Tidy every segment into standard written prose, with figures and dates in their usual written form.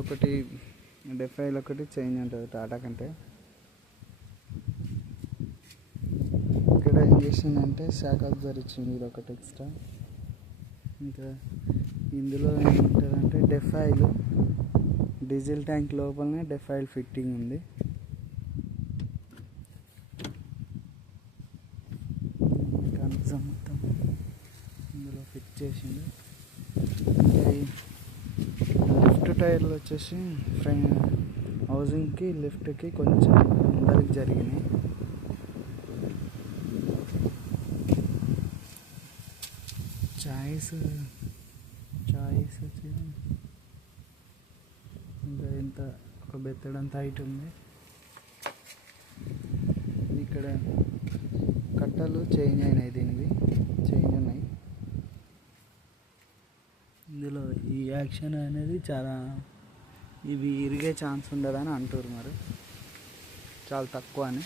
ఇదొకటి డెఫైల్ ఒకటి చేంజ్ ఉంటుంది టాటా కంటే. ఇక్కడ ఏం చేసిందంటే షాక్ అబ్జర్వర్ ఇచ్చింది, ఇది ఒకటి ఎక్స్ట్రా. ఇంకా ఇందులో ఏముంటుందంటే డెఫైల్ డీజిల్ ట్యాంక్ లోపలనే డెఫైల్ ఫిట్టింగ్ ఉంది. కనెక్షన్ మొత్తం ఇందులో ఫిట్ చేసింది. లిఫ్ట్ టైర్లు వచ్చేసి ఫ్రంట్ హౌసింగ్కి లిఫ్ట్కి కొంచెం ముందరికి జరిగినాయి. చాయిస్ వచ్చి ఇంకా ఇంత ఒక బెత్తడంత హైట్ ఉంది. ఇక్కడ కట్టలు చేంజ్ అయినాయి, దీనివి చేంజ్ ఉన్నాయి. ఇందులో ఈ యాక్షన్ అనేది చాలా ఇవి ఇరిగే ఛాన్స్ ఉండదని అంటారు, మరి చాలా తక్కువ అని.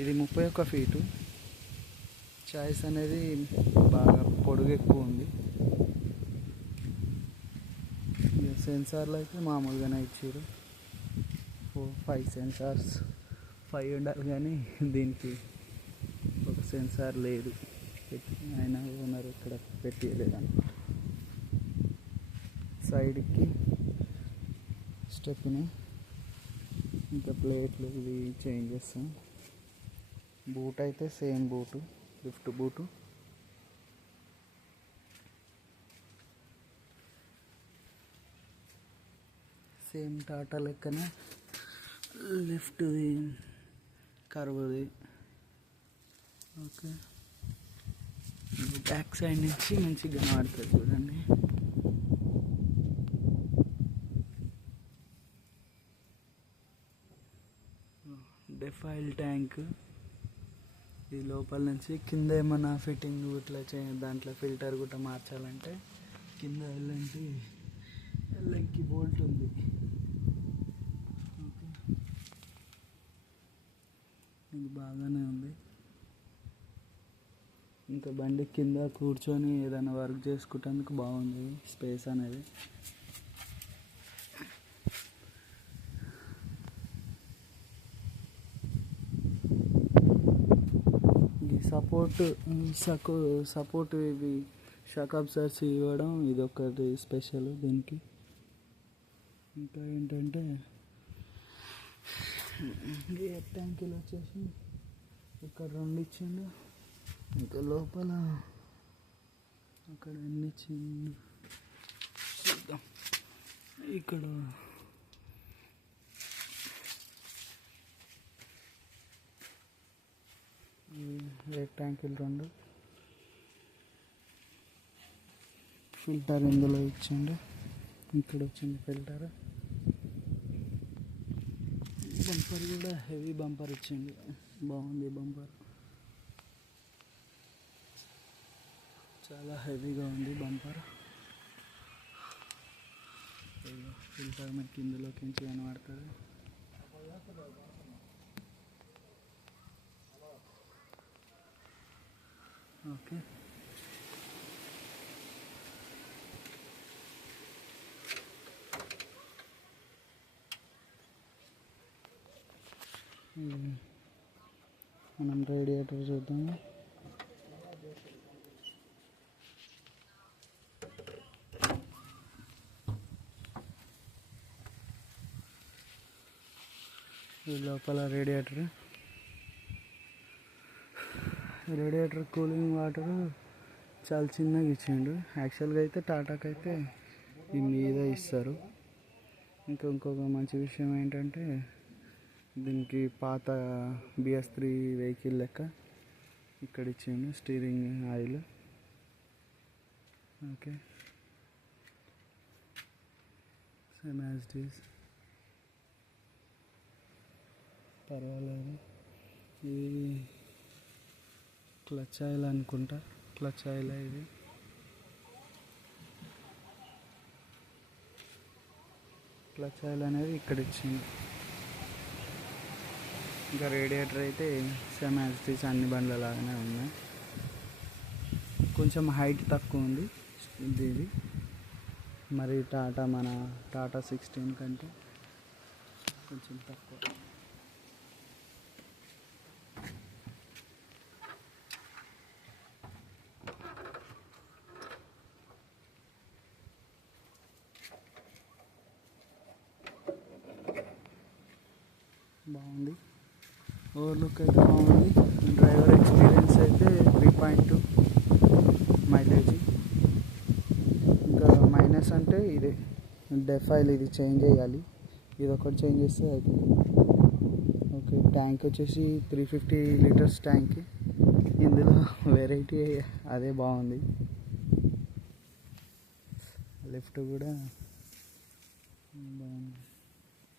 ఇది 31 ఫీటు. చాయిస్ అనేది బాగా పొడుగు ఎక్కువ ఉంది. సెన్సార్లు అయితే మామూలుగానే ఇచ్చారు, 5 సెన్సార్స్ 5 ఉండాలి, కానీ దీనికి ఒక సెన్సార్ లేదు, అయినా ఓనర్ ఇక్కడ పెట్టలేదన్నమాట. సైడ్కి స్టెప్ని ఇంకా ప్లేట్లు ఇవి చేంజ్ చేస్తాం. బూట్ అయితే same boot, lift boot. Same Tata లెక్కనే లిఫ్ట్ది కర్వ్ది. ఓకే, బ్యాక్ సైడ్ నుంచి మంచిగా కనబడుతుంది చూడండి. డెఫైల్ ట్యాంక్ ఈ లోపల నుంచి కింద ఏమన్నా ఫిట్టింగ్ ఇట్లా దాంట్లో ఫిల్టర్ కూడా మార్చాలంటే కింద ఎల్లంకి బోల్ట్ ఉంది. ఓకే, ఇది బాగానే ఉంది. ఇంకా బండి కింద కూర్చొని ఏదైనా వర్క్ చేసుకుంటేందుకు బాగుంది స్పేస్ అనేది. సపోర్ట్ ఇవి షాక్ అబ్జర్వర్స్ ఇవ్వడం ఇది ఒకటి స్పెషల్ దీనికి. ఇంకా ఏంటంటే ఎయిర్ ట్యాంకులు వచ్చేసి ఇక్కడ 2 ఇచ్చిండు. ఇంకా లోపల అక్కడ ఎన్ని ఇచ్చిండు చూద్దాం. ఇక్కడ ఎయిర్ ట్యాంకులు 2, ఫిల్టర్ ఇందులో ఇచ్చిండు. ఇక్కడ వచ్చింది ఫిల్టర్. బంపర్ కూడా హెవీ బంపర్ ఇచ్చిండు, బాగుంది బంపర్, చాలా హెవీగా ఉంది బంపర్. ఫిల్టర్ మనకి ఇందులోకి నుంచి కనబడుతుంది. ఓకే, మనం రేడియేటర్ చూద్దాము. ఈ లోపల రేడియేటర్ కూలింగ్ వాటర్ చాలా చిన్నగా ఇచ్చిండు. యాక్చువల్గా అయితే టాటాకి అయితే ఈ మీద ఇస్తారు. ఇంకొక మంచి విషయం ఏంటంటే దీనికి పాత BS3 వెహికల్ లెక్క ఇక్కడ ఇచ్చిండు steering oil. Okay, same as it is, పర్వాలేదు. ఇది క్లచ్ ఆయిల్ అనుకుంటా, క్లచ్ ఆయిల్ ఇది. క్లచ్ ఆయిల్ అనేది ఇక్కడ ఇచ్చింది. ఇంకా రేడియేటర్ అయితే సేమ్ యాజ్ ఇట్ ఈస్ అన్ని బండ్ల లాగానే ఉన్నాయి. కొంచెం హైట్ తక్కువ ఉంది ఇది. మరి మన టాటా 16 కంటే కొంచెం తక్కువ. బాగుంది, ఓవర్లుక్ అయితే బాగుంది. డ్రైవర్ ఎక్స్పీరియన్స్ అయితే 3.2 మైలేజ్. ఇంకా మైనస్ అంటే ఇదే డెఫైల్, ఇది చేంజ్ చేయాలి, ఇది ఒకటి చేంజ్ చేస్తే అవుతుంది. ఓకే, ట్యాంక్ వచ్చేసి 350 లీటర్స్ ట్యాంక్. ఇందులో వెరైటీ అదే బాగుంది. లిఫ్ట్ కూడా బాగుంది.